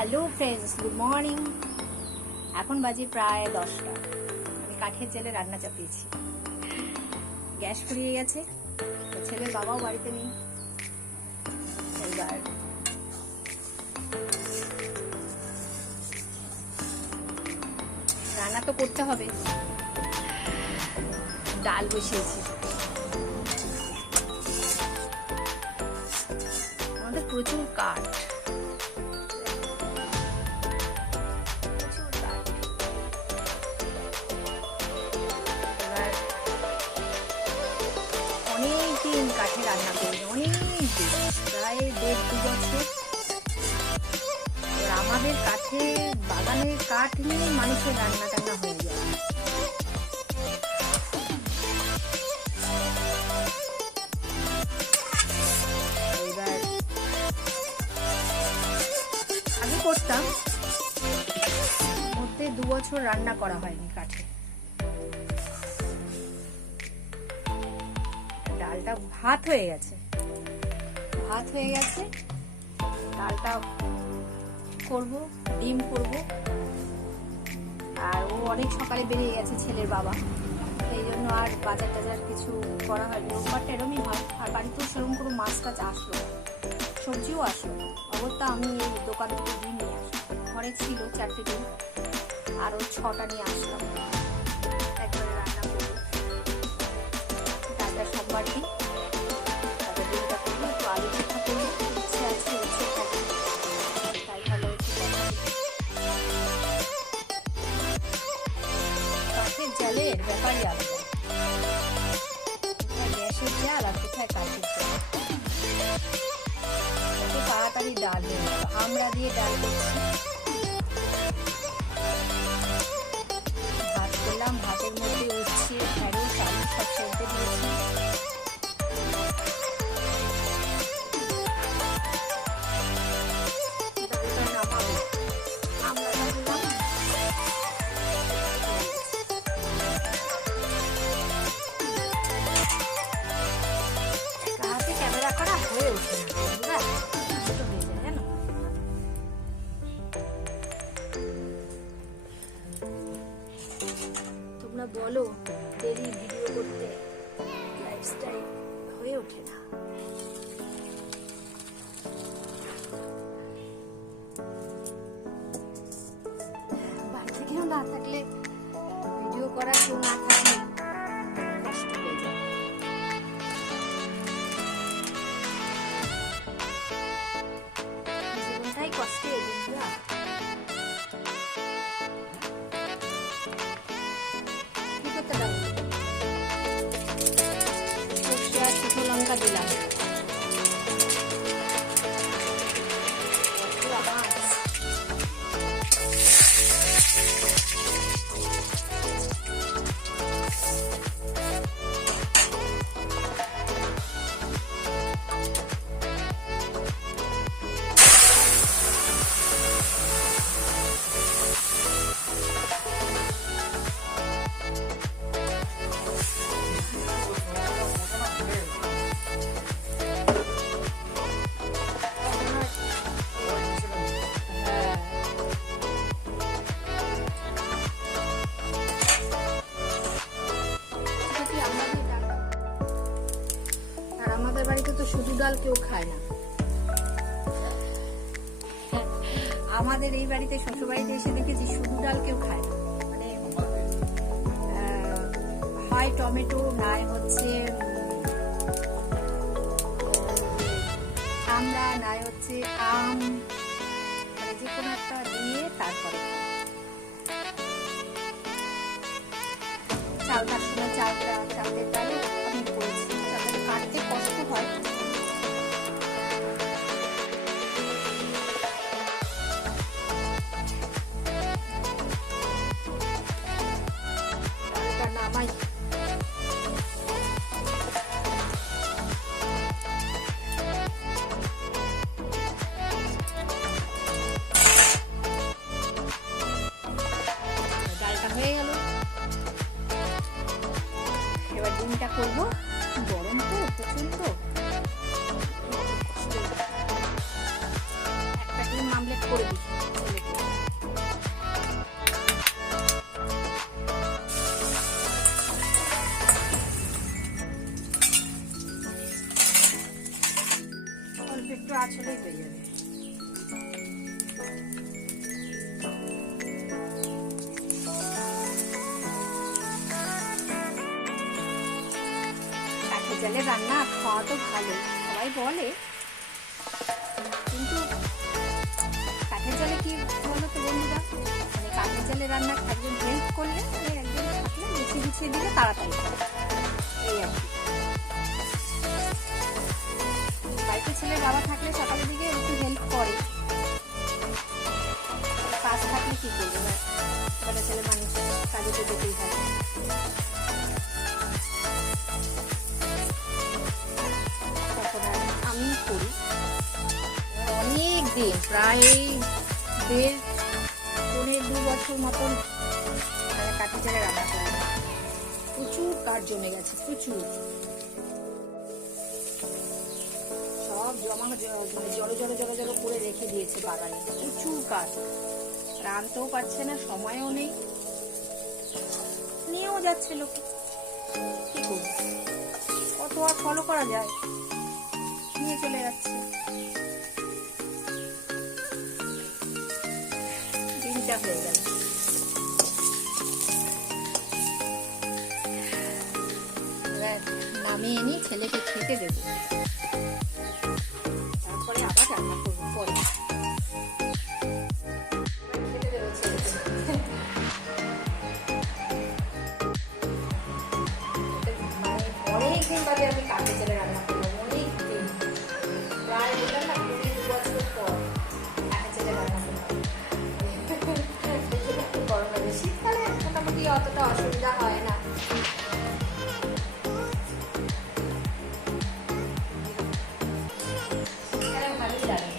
Hello friends, good morning. এখন বাজে প্রায় 10টা। আমি কাঠের জালে রান্না চাপিয়েছি। গ্যাস ফুরিয়ে গেছে, ছেলের বাবাও বাড়িতে নেই। এবার রান্না তো করতে হবে। ডাল বসিয়েছি। আমাদের প্রচুর কাঠ, অনেকদিন কাঠে রান্না করি, অনেকদিন, প্রায় 1.5-2 বছর। আমাদের কাঠে বাগানের কাঠ নিয়ে মানুষের রান্না টান্না হয়ে যায়। এবার আগে করতাম, মধ্যে 2 বছর রান্না করা হয়নি কাঠে। ডালটা ভাত হয়ে গেছে, ডালটা করব, ডিম করব। আর ও অনেক সকালে বেরিয়ে গেছে, ছেলের বাবা, সেই জন্য আর বাজার টাজার কিছু করা হয়নি। রোববারটা এরমই হয়। আর বাড়িতেও সেরকম কোনো মাছ টাছ আসলো, সবজিও আসলো। অগত্যা আমি এই দোকান থেকে ডিম নিয়ে আসলাম। ঘরে ছিল 4টে ডিম, আরও 6টা নিয়ে আসলাম। একবারে রান্না করবো। ডালটা সোমবার দিন, তারপর ডিমটা করবো, একটু আলু চোখা করবো, ইচ্ছে আছে ইচ্ছে খাবো, তাই ভালো একটু কাঠের জালের ব্যাপারই আলাদা। গ্যাসের জাল আর কোথায় কাঠের জাল। কত তাড়াতাড়ি ডাল হয়ে গেল। আমরা দিয়ে ডাল করছি। ভাত করলাম, ভাতের মধ্যে উচ্ছে, ঢেঁড়স, আলু সব সেদ্ধ দিয়েছি। ক্যামেরা করা হয়ে ওঠে না, ছোট হয়ে যায় জানো। তোমরা বলো, ডেলি ভিডিও করতে লাইফস্টাইল হয়ে ওঠে না। বাড়িতে কেউ না থাকলে, ভিডিও করার কেউ না থাকলে কষ্ট হয়ে যায়। জীবনটাই কষ্টের, বন্ধুরা। কি করতে পারবো? সরষে আর শুকনো লঙ্কা দিলাম। আমাদের বাড়িতে তো শুধু ডাল কেউ খায় না। আমাদের এই বাড়িতে, শ্বশুর বাড়িতে এসে দেখেছি শুধু ডাল কেউ খায় না। মানে হয় টমেটো, নাই হচ্ছে আমরা, নাই হচ্ছে আম, মানে যে কোনো একটা দিয়ে তারপরে চালটার সময় চালতের ডালও আমি করেছি। চালটা কাটতে কষ্ট হয়। ডালটা নামাই। ডালটা হয়ে গেল। এবার ডিমটা করবো। গরম তো প্রচন্ড, একটা ডিম আমলেট করে দিই। একটু আঁচ হলেই হয়ে যাবে। কাঠের জালে রান্না খাওয়া তো ভালো, সবাই বলে, কিন্তু কাঠের জালে কি বলো তো বন্ধুরা, মানে কাঠের জালে রান্না একজন হেল্প করলে, মানে একজন থাকলে গুছিয়ে গুছিয়ে দিলে তাড়াতাড়ি এই আর কি। বাড়িতে ছেলের বাবা থাকলে সকালের দিকে একটু হেল্প করে, কাজ থাকলে কি করবে, ছোটো ছেলে মানুষ কাজে তো যেতেই থাকে। তখন আমি করি অনেক দিন, প্রায় 1.5-2 বছর মতন কাঠের জালে রান্না করি। প্রচুর কাঠ জমে গেছে, প্রচুর, সব জমা জড়ো জড়ো জড়ো জড়ো করে রেখে দিয়েছে বাগানে, প্রচুর কাঠ, রানতেও পারছে না, সময়ও নেই, নিয়েও যাচ্ছে লোকে, কি করবো, কত আর ফলো করা যায়, নিয়ে চলে যাচ্ছে। দিনটা হয়ে গেল, নামিয়ে এনে ছেলেকে খেতে দেবো, তারপরে আবার রান্না করবো পরে। খেতে দেবো ছেলেকে, মানে অনেকদিন বাদে আমি কাঠের জালে রান্না করলাম, অনেকদিন, প্রায় বললাম না 2 বছর পর কাঠের জালে রান্না করলাম। গরম লাগে, শীতকালে মোটামুটি অতটা অসুবিধা হয় না। ভালোই লাগে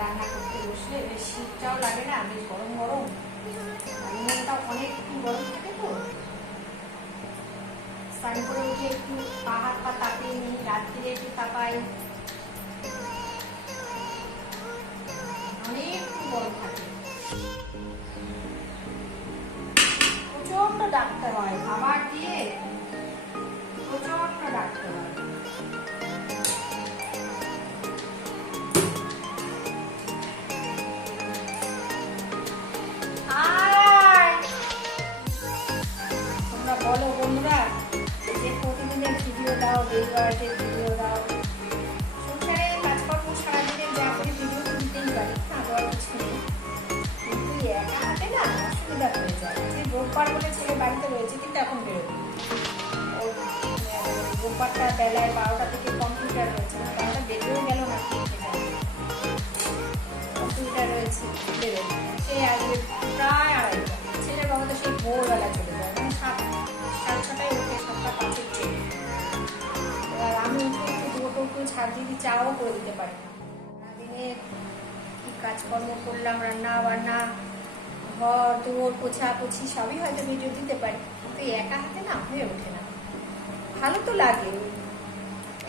রান্না করতে বসলে, বেশ শীতটাও লাগে না, বেশ গরম গরম, রান্নাটা অনেক গরম থাকে তো, স্নান করে উঠে একটু পা হাত পা তাপিয়ে নিই, রাত্রিরে একটু তাপাই, অনেক গরম থাকে, প্রচন্ড ডাকতে হয়, খাবার দিয়ে প্রচন্ড ডাকতে হয়। তোমরা বলো বন্ধুরা, যে প্রতিদিনের ভিডিও দাও, ডেলিভারির ভিডিও দাও, সংসারে কাজকর্ম সারাদিনে যা করে ভিডিও তো দিতেই পারি, না দেওয়ার কিছু নেই, কিন্তু একা হাতে না অসুবিধা হয়ে যায়। যে রোববার বলে ছেলে বাড়িতে রয়েছে, কিন্তু এখন বেরোবে, রোববারটা বেলায় 12টা থেকে কম্পিউটার রয়েছে, 12টা বেরোও গেল না, কম্পিউটার রয়েছে, বেরোবে, সে আসবে প্রায় 2:30। ছেলের বাবা তো সেই ভোরবেলা চলে যায়, মানে 7:30-6টায় উঠে, 7টা 5-এর ট্রেন। এবার আমি উঠে একটু দুটো একটু ছাড় দিয়ে চাও করে দিতে পারি না। সারাদিনে কি কাজকর্ম করলাম, রান্না বান্না, ঘর দৌড় পোছাপুছি সবই হয়তো ভিডিও দিতে পারি, কিন্তু একা হাতে না হয়ে ওঠে না। ভালো তো লাগে,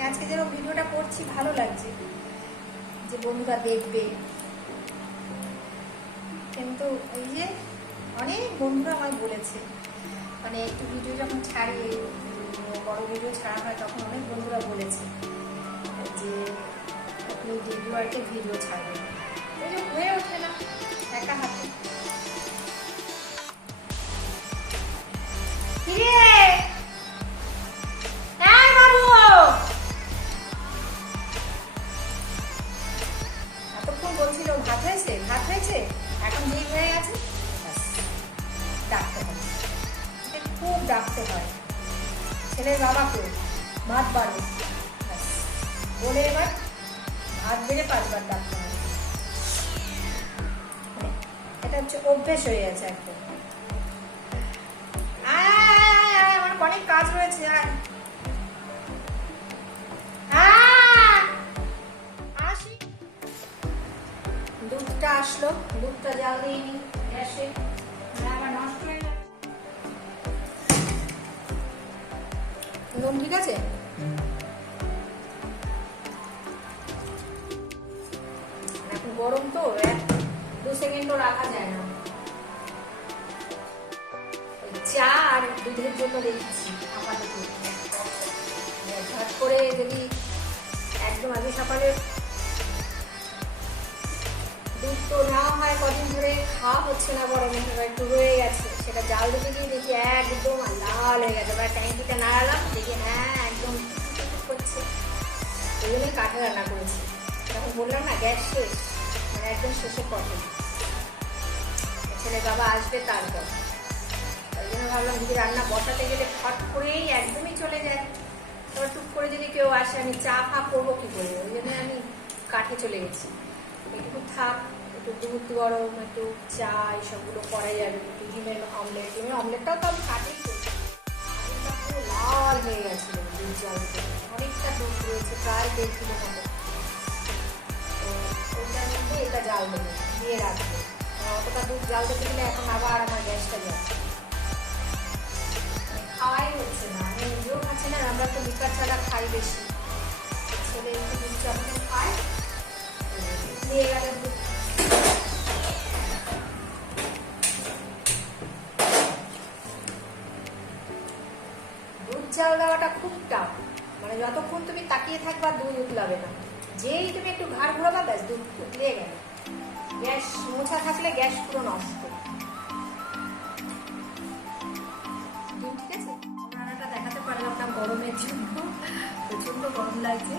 আজকে যেরকম ভিডিওটা করছি ভালো লাগছে যে বন্ধুরা দেখবে, কিন্তু এই যে অনেক বন্ধুরা আমায় বলেছে, মানে একটু ভিডিও যখন ছাড়ি, বড় ভিডিও ছাড়া হয়, তখন অনেক বন্ধুরা বলেছে যে আপনি ডেলিভারিতে ভিডিও ছাড়বেন, ওই যে হয়ে ওঠে না একা হাতে। এতক্ষণ বলছিল ভাত হয়েছে, ভাত হয়েছে, এখন যেই হয়ে গেছে ডাকতে হবে, খুব ডাকতে হয় ছেলের বাবাকে, ভাত বাড়ো বলে, এবার ভাত বেড়ে 5 বার ডাকতে হবে, এটা হচ্ছে অভ্যেস হয়ে গেছে একদম। আমার অনেক কাজ রয়েছে, আসি। দুধটা আসলো, দুধটা জাল দিয়ে নি গ্যাসে, আবার নষ্ট হয়ে যাবে। নুন ঠিক আছে? এখন গরম তো, 1-2 সেকেন্ডও রাখা যায় না, চা আর দুধের জন্য রেখেছি আপাতত, ঝট করে যদি একদম আজকে সকালে দুধ তো না হয় কদিন ধরে খাওয়া হচ্ছে না, গরমে একটু রয়ে গেছে, সেটা জাল দিতে গিয়ে দেখি একদম লাল হয়ে গেছে। এবার ট্যাঙ্কিটা নাড়ালাম, দেখি হ্যাঁ একদম করছে। ওই জন্যই কাঠে রান্না করেছি। তখন বললাম না গ্যাস শেষ, মানে একদম শেষে পথে, ছেলে বাবা আসবে তারপর। ওই জন্য ভাবলাম যদি রান্না বসাতে গেলে ফট করেই একদমই চলে যায়, এবার টুক করে যদি কেউ আসে আমি চা ফা করবো কী করবো, ওই জন্য আমি কাঠে চলে গেছি। একটু থাক, একটু দুধ গরম, একটু চা, এইসবগুলো করা যাবে, একটু ডিমের অমলেট। ডিমের অমলেটটাও তো আমি কাটেই করছি। পুরো লাল হয়ে গেছিল দুধ জাল দিতে, অনেকটা দুধ রয়েছে, প্রায় 1.5 কিলো মতো। তো ওইটার মধ্যে এটা জাল দেবো, দিয়ে রাখবো। অতটা দুধ জাল দিতে গেলে এখন আবার আমার গ্যাসটা যাচ্ছে, খাওয়াই হচ্ছে না। আমি নিজেও খাচ্ছি না, আমরা তো লিকার ছাড়া খাই বেশি, ছেলে একটু দুধ চা খায়, দিয়ে গেলে দুধ জাল দেওয়াটা খুব টাফ। মানে যতক্ষণ তুমি তাকিয়ে থাকবা দুধ উতলাবে না, যেই তুমি একটু ঘাড় ঘুরাবা ব্যাস দুধ উতলিয়ে গেল। গ্যাস মোছা থাকলে গ্যাস পুরো নষ্ট। ঠিক আছে, রান্নাটা দেখাতে পারলাম না গরমের জন্য, প্রচন্ড গরম লাগছে।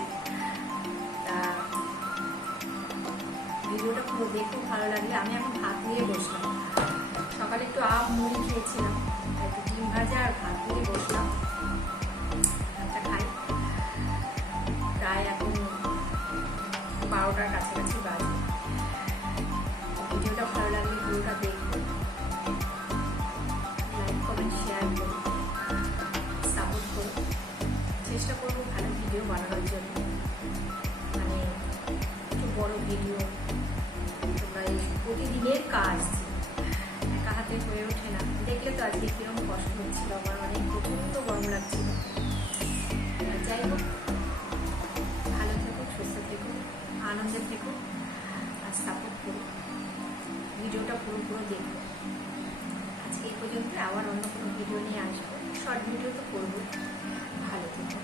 তা ভিডিওটা পুরো দেখো, ভালো লাগলে। আমি এখন ভাত নিয়ে বসলাম, সকালে একটু আম মুড়ি খেয়েছিলাম, একটু ডিম ভাজা আর ভাত নিয়ে বসলাম, ভাতটা খাই। প্রায় এখন 12টার কাছাকাছি বাজে। ভিডিওটা ভালো লাগলে ভিডিওটা দেখো, লাইক কমেন্ট শেয়ার করো, সাপোর্ট করো। চেষ্টা করবো ভালো ভিডিও বানানোর জন্য, মানে একটু বড় ভিডিও। তোমরা এই প্রতিদিনের কাজ একা হাতে হয়ে ওঠে না। দেখলে তো আজকে কিরকম কষ্ট হচ্ছিল আমার, মানে প্রচণ্ড গরম লাগছিল। যাই হোক, ভালো থেকো, সুস্থ থেকো, আনন্দে থেকো, আর সাপোর্ট করো। ভিডিওটা পুরো দেখো। আজকে এই পর্যন্ত, আবার অন্য কোনো ভিডিও নিয়ে আসবো, শর্ট ভিডিও তো করবো। ভালো থেকো।